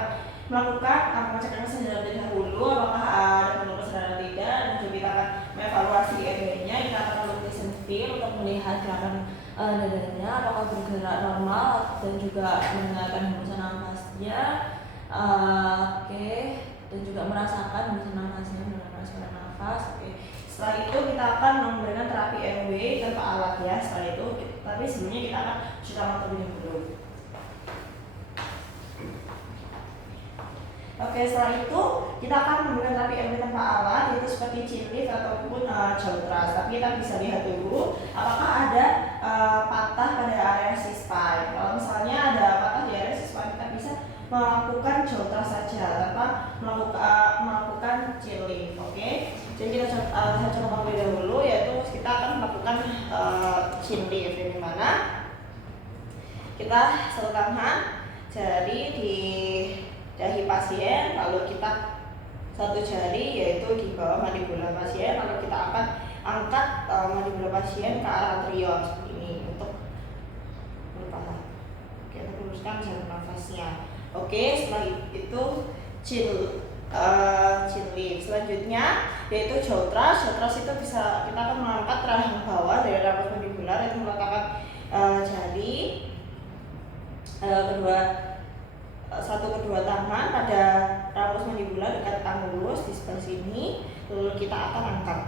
akan melakukan pengecekan kesadaran terlebih dahulu, apakah ada penurunan kesadaran tidak, dan juga kita akan mengevaluasi EKG-nya. Kita akan melakukan listen feel untuk melihat gerakan dadanya apakah bergerak normal dan juga mendengarkan hembusan nafasnya. Oke, dan juga merasakan hembusan nafasnya, merasakan nafas. Oke. Setelah itu kita akan memberikan terapi airway tanpa alat ya. Setelah itu, tapi sebelumnya kita akan cuci tangan terlebih dahulu. Oke, setelah itu kita akan memberikan terapi airway tanpa alat, yaitu seperti chin lift ataupun jaw thrust. Tapi kita bisa lihat dulu apakah ada patah pada area C-spine. Kalau misalnya ada patah di area C-spine, kita bisa melakukan jaw thrust saja tanpa melakukan chin lift. Oke, jadi kita bisa coba terlebih dahulu, yaitu kita akan melakukan chin lift, di mana kita satu tangan jari di dahi pasien, lalu kita satu jari yaitu di bawah mandibula pasien, lalu kita akan angkat mandibula pasien ke arah anterior seperti ini untuk merupakan kita luruskan jarum nafasnya. Oke, setelah itu chin lift. Selanjutnya yaitu jaw thrust. Jaw thrust itu bisa kita akan mengangkat rahang bawah dari rambut mandibular, yaitu meletakkan jari satu kedua tangan pada rambut mandibular dekat angulus di sebelah sini, lalu kita akan angkat.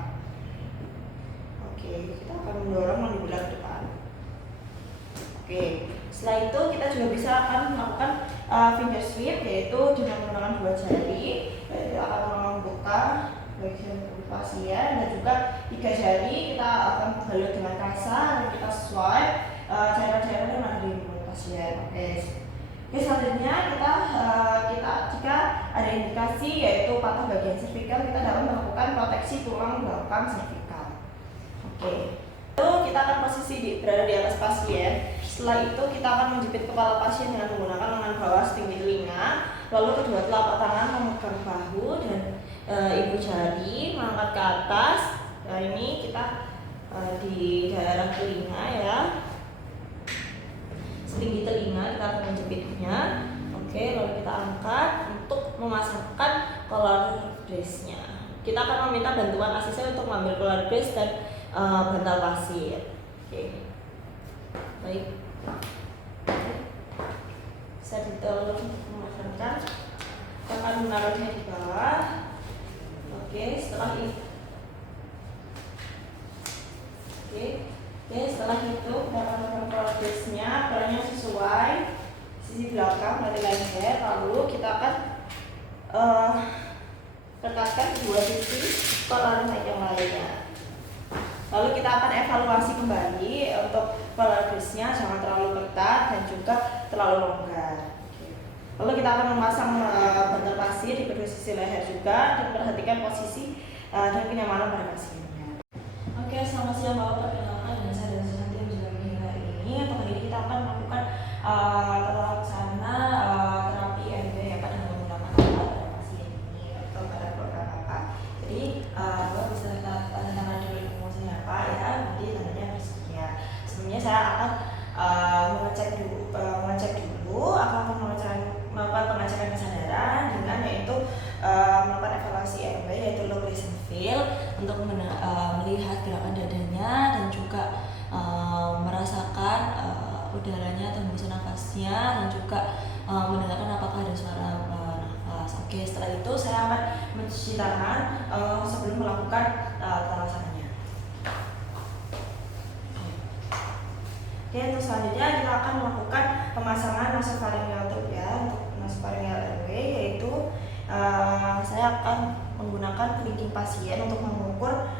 Oke, kita akan mendorong mandibular ke depan. Oke, setelah itu kita juga bisa akan melakukan finger sweep, yaitu dengan menggunakan dua jari, yaitu akan membuka bagian tubuh pasien, dan juga tiga jari kita akan balut dengan kasar dan kita swipe cairan-cairan yang ada di mulut pasien. Oke, selanjutnya kita jika ada indikasi yaitu patah bagian servikal, kita dapat melakukan proteksi tulang belakang servikal. Oke, itu kita akan posisi berada di atas pasien. Setelah itu kita akan menjepit kepala pasien dengan menggunakan lengan bawah setinggi telinga, lalu kedua telapak tangan memegang bahu dan ibu jari mengangkat ke atas. Nah, ini kita di daerah telinga ya, setinggi telinga kita akan menjepitnya. Oke, lalu kita angkat untuk memasangkan collar brace-nya. Kita akan meminta bantuan asisten untuk mengambil collar brace dan bantal pasien. Oke, baik, bisa ditolong memasangkan. Kita akan menaruhnya di bawah. Oke, setelah itu setelah itu kita akan melakukan collar brace-nya, polanya sesuai sisi belakang dari leher, lalu kita akan rekatkan dua sisi collar yang lainnya. Lalu kita akan evaluasi kembali untuk collar brace-nya, jangan terlalu ketat dan juga terlalu longgar. Lalu kita akan memasang bantal pasien di kedua sisi leher juga, dan perhatikan posisi dan kenyamanan pada pasiennya. Oke, selamat siang Bapak, perkenalkan dengan saya dan Susanti yang menjalani hari ini. Untuk hari ini kita akan melakukan tata laksana terapi airway ya Pak, dengan menggunakan alat pada pasien ini atau pada keluarga Bapak. Jadi Bapak bisa tanda tangan dulu di punggung Pak ya, nanti tandanya bersedia. Sebelumnya saya akan mengecek dulu akan melakukan pengecekan kesadaran dengan yaitu melakukan evaluasi airway, yaitu low listen feel untuk melihat gerakan dadanya dan juga merasakan udaranya atau hembusan nafasnya, dan juga mendengarkan apakah ada suara nafas. Oke, setelah itu saya akan mencuci tangan sebelum melakukan tata laksananya. Oke, untuk selanjutnya kita akan melakukan pemasangan nasopharyngeal tube ya. Untuk nasopharyngeal airway, yaitu saya akan menggunakan kelingking pasien untuk mengukur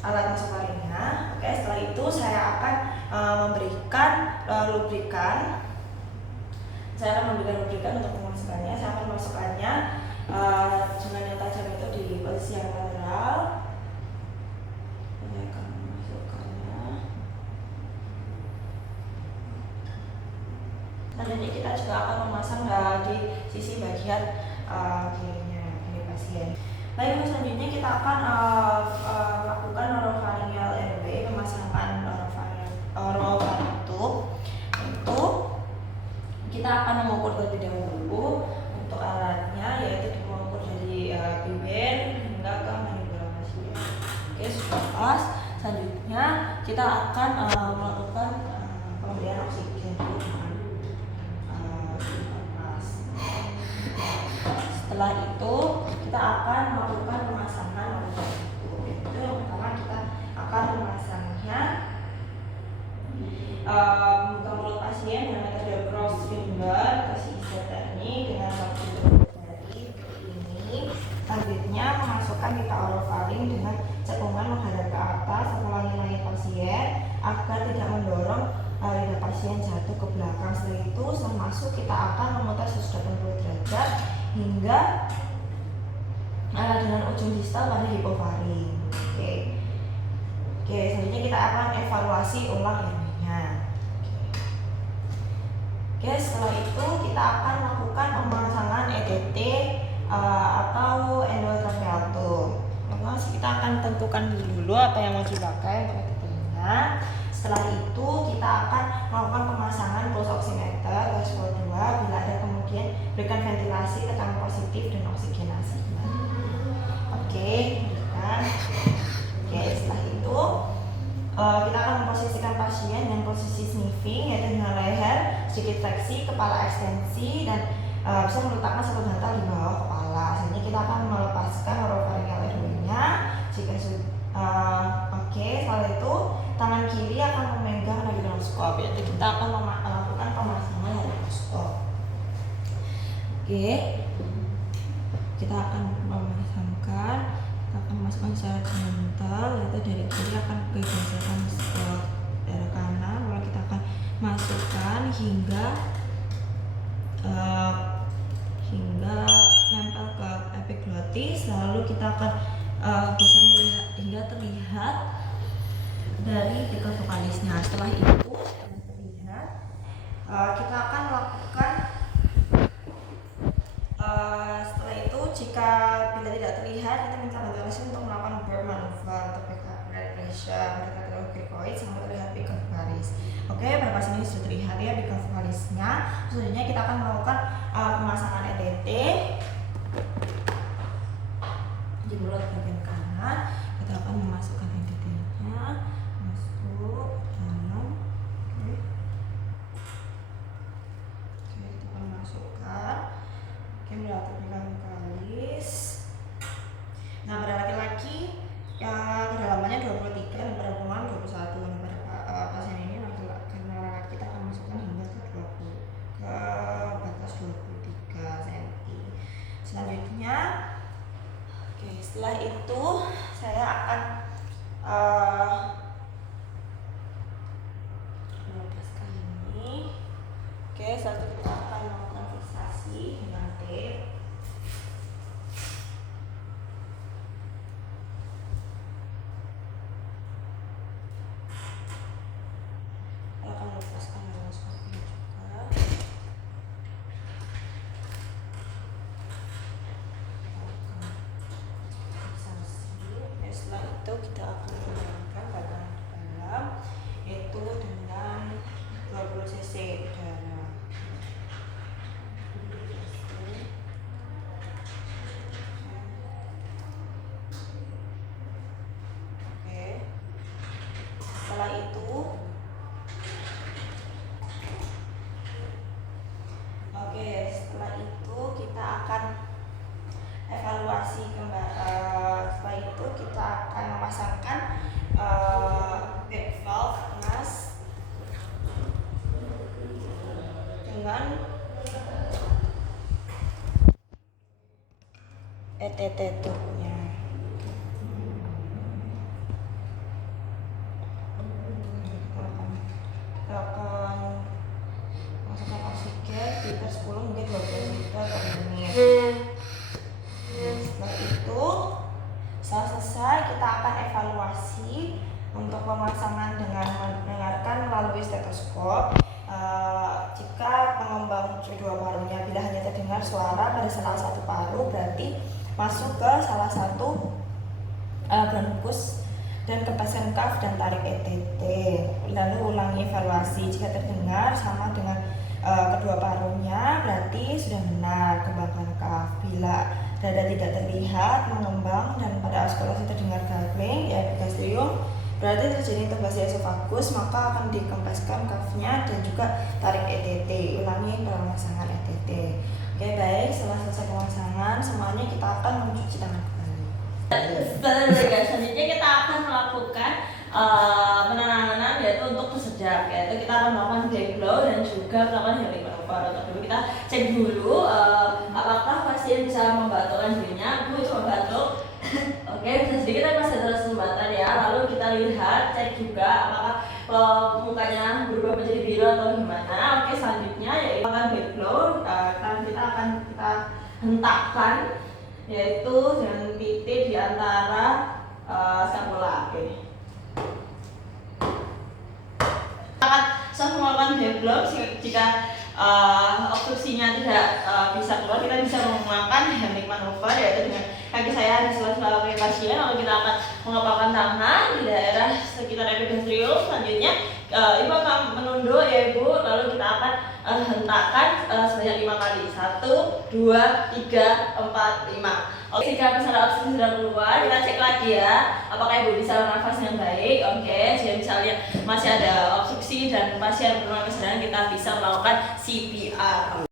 alat nasopharyngeal. Oke, setelah itu saya akan memberikan lubrikan. Saya akan memberikan lubrikan untuk memasukkannya. Saya akan memasukkannya dengan yang tajam itu di posisi yang lateral. Saya akan memasukkannya. Selanjutnya kita juga akan memasang di sisi bagian kirinya kiri pasien. Baik, selanjutnya kita akan melakukan oropharyngeal airway, pemasangan oropharyngeal tube. Untuk kita akan mengukur terlebih dahulu Setelah itu kita akan melakukan pemasangan organ itu. Itu yang pertama kita akan memasangnya buka mulut pasien dengan metode cross finger atau teknik dengan waktu dari ini. Selanjutnya memasukkan pita orofaring dengan cekungan menghadap ke atas, ulangi pasien agar tidak mendorong lidah pasien jatuh ke belakang. Setelah itu setelah masuk kita akan memutar 180 derajat hingga dengan ujung distal pada hipofaring. Oke, selanjutnya kita akan evaluasi ulang ilmunya. Oke, setelah itu kita akan melakukan pemasangan ETT atau endotracheatum. Kita akan tentukan dulu apa yang mau dipakai untuk ETT-nya. Setelah itu kita akan melakukan pemasangan pulse oximeter threshold 2 bila ada, kemudian berikan ventilasi tekanan positif dan oksigenasi. Oke, setelah itu kita akan memposisikan pasien dengan posisi sniffing, yaitu dengan leher sedikit fleksi, kepala ekstensi, dan bisa meletakkan satu bantal di bawah kepala. Selanjutnya kita akan melepaskan oropharyngeal airway-nya jika setelah itu tangan kiri akan memegang laryngoscope, yaitu kita akan melakukan pemasangan laryngoscope. Kita akan memasukkan secara gentle, yaitu dari kiri akan bergeserkan ke daerah kanan, lalu kita akan masukkan hingga nempel ke epiglotis, lalu kita akan bisa melihat hingga terlihat dari dekat vokalisnya. Setelah itu terlihat, kita akan melakukan setelah itu jika bila tidak terlihat, kita minta bantuan untuk melakukan burn maneuver untuk backup blood pressure pada cricoid sampai terlihat backup vokalis. Oke, pada pasien ini sudah terlihat ya backup vokalisnya. Selanjutnya kita akan melakukan pemasangan ETT di mulut bagian kanan. Kita akan memasukkan ETT-nya masuk dalam. Kita akan masukkan. Melalui vokalis. Nah, pada laki-laki kedalamannya 23 dan pada perempuan 21. Dan pada pasien ini karena laki kita akan masukkan hingga ke 20 ke batas 23 cm. Selanjutnya, setelah itu saya akan melepaskan ini. Setelah itu kita akan melakukan fiksasi dengan tape. Kita akan melepaskan laryngoscope juga. Setelah itu kita akan menggunakan bagian dalam, yaitu dengan 20 cc udara. Setelah itu kita akan evaluasi kembali. Setelah itu kita akan memasangkan back valve nas dengan ETT tube-nya. Kita akan masukkan oksigen sekitar 10 hingga 12 liter per menit. Setelah itu, setelah selesai kita akan evaluasi untuk pemasangan dengan mendengarkan melalui stetoskop. Jika pengembang kedua parunya bila hanya terdengar suara pada salah satu paru, berarti masuk ke salah satu bronkus dan kepaskan cuff dan tarik ETT. Lalu ulangi evaluasi, jika terdengar sama dengan kedua parunya berarti sudah benar, kembangkan cuff. Bila dada tidak terlihat mengembang dan pada auskultasi terdengar gargling ya epigastrium, berarti terjadi intubasi esofagus, maka akan dikempeskan cuffnya dan juga tarik ETT. Ulangi pemasangan ETT. Oke, baik, setelah selesai pemasangan penanganan yaitu untuk tersedak, yaitu kita akan melakukan back blow dan juga melakukan Heimlich maneuver. Dulu kita cek dulu apakah pasien bisa membatukkan dirinya. Bu, coba batuk. Oke, bisa sedikit tapi masih ada kesempatan ya. Lalu kita lihat, cek juga apakah mukanya berubah menjadi biru atau gimana. Oke, selanjutnya yaitu akan back blow. Kita akan hentakkan yaitu dengan titik di antara scapula. Oke. Akan melakukan back blow jika obstruksinya tidak bisa keluar, kita bisa menggunakan Heimlich maneuver yaitu dengan kaki saya di sela-sela kaki pasien, lalu kita akan mengepalkan tangan di daerah sekitar epigastrium. Selanjutnya ibu akan menunduk ya ibu, lalu kita akan hentakkan sebanyak 5 kali. 1, 2, 3, 4, 5. Oke, jika misalnya obstruksi sudah keluar, kita cek lagi ya apakah ibu bisa bernafas dengan baik. Oke, jika misalnya masih ada obstruksi dan pasien belum kesadaran, kita bisa melakukan CPR.